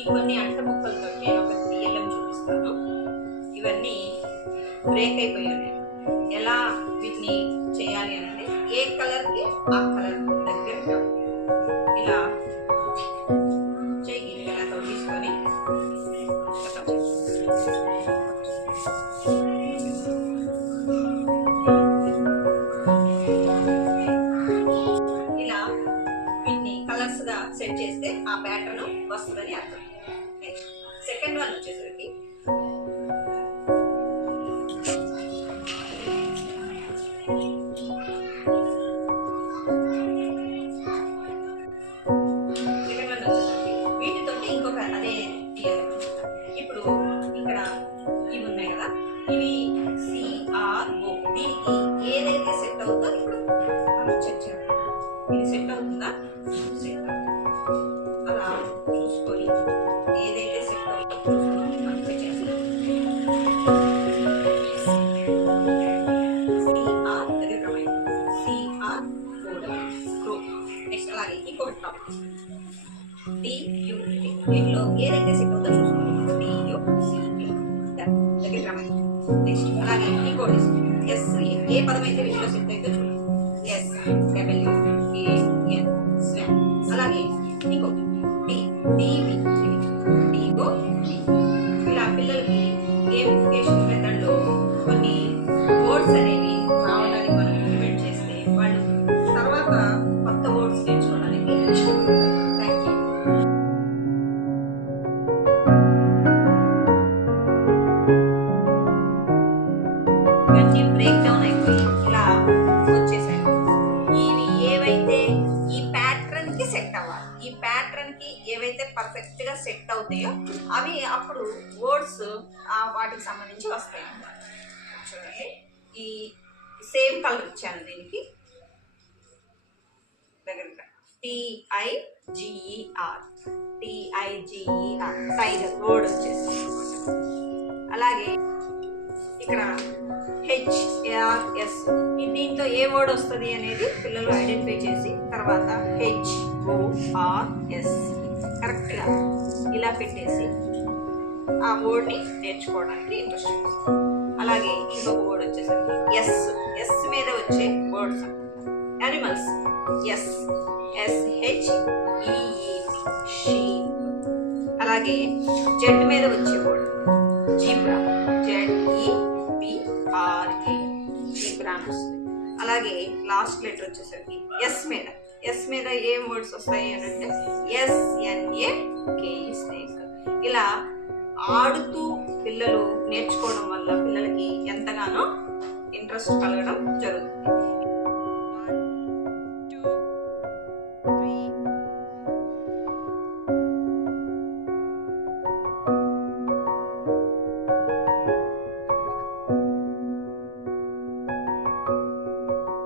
ఈ కొన్ని అట్ట ముక్కలతో నేను ఒక రియలం చూపిస్తాను. ఇవన్నీ బ్రేక్ అయిపోయాయి. ఎలా వీటిని చేయాలి అంటే ఏ కలర్కి ఆ కలర్ దగ్గరగా ఇలా చేయి గీతలతో తీసుకొని ఇలా వీటిని కలర్స్ గా సెట్ చేస్తే ఆ ప్యాటర్న్ వస్తుందని అర్థం. నెక్స్ట్ సెకండ్ వన్ వచ్చేసరికి వీటితోటి ఇంకొక అదే ఇప్పుడు ఇక్కడ ఇవి ఉన్నాయి కదా, ఇవి CRO. దీనికి ఏదైతే సెట్ అవుతుందో ఇప్పుడు మనం చెక్ చేయాలి. ఇది సెట్ అవుతుందా, సెట్ అలా చూసుకొని ఏదైతే సెట్ అవుతుందో చూసుకొని మనం చెక్ చేయాలి. నెక్స్ట్ అలాగే ఇంకొకటి టాపిక్ DUT. దీంట్లో ఏదైతే సెట్ అవుతుందో చూసుకోండి. DUCT దగ్గర. నెక్స్ట్ అలాగే ఇంకోటి SE. ఏ పదం అయితే వీటిలో సెట్ అయితే చూడండి. SWAN. అలాగే ఇంకోటి DV. ఇలా పిల్లలకి గేమిఫికేషన్ మెథడ్లో కొన్ని వర్డ్స్ అనేవి రావడానికి మనం ఇంప్లిమెంట్ చేస్తే వాళ్ళు తర్వాత కొత్త వర్డ్స్ నేర్చుకోవడానికి ఇష్టపడతారు. Thank you. ఇవన్నీ బ్రేక్ డౌన్ అయిపోయి ఇలా వచ్చేసాయి. ఇవి ఏవైతే ఈ ప్యాటర్న్ కి సెట్ అవ్వాలి, ఈ ప్యాటర్న్ కి ఏవైతే పర్ఫెక్ట్ గా సెట్ అవుతాయో అవి అప్పుడు వర్డ్స్ వాటికి సంబంధించి వస్తాయి అన్నమాట. చూడండి, ఈ సేమ్ కలర్ ఇచ్చాను దీనికి దగ్గర TIGER టైగర్ వర్డ్ వచ్చేసి. అలాగే ఇక్కడ HARS. దీంతో ఏ వర్డ్ వస్తుంది అనేది పిల్లలు ఐడెంటిఫై చేసి తర్వాత HORS కరెక్ట్గా ఇలా పెట్టేసి ఆ వర్డ్ని నేర్చుకోవడానికి ఇంట్రెస్ట్ చూపిస్తారు. అలాగే ఇంకొక వర్డ్ వచ్చేసరికి ఎస్ మీద వచ్చే వర్డ్స్ యానిమల్స్. SHEEP sheep. అలాగే జెడ్ మీద వచ్చే వర్డ్ జీబ్రా. ZEBRA జీబ్రా అని వస్తుంది. అలాగే లాస్ట్ లెటర్ వచ్చేసరికి ఎస్ మీద ఏం వర్డ్స్ వస్తాయి అని అంటే SNAK స్నేక్. ఇలా ఆడుతూ పిల్లలు నేర్చుకోవడం వల్ల పిల్లలకి ఎంతగానో ఇంట్రెస్ట్ కలగడం జరుగుతుంది.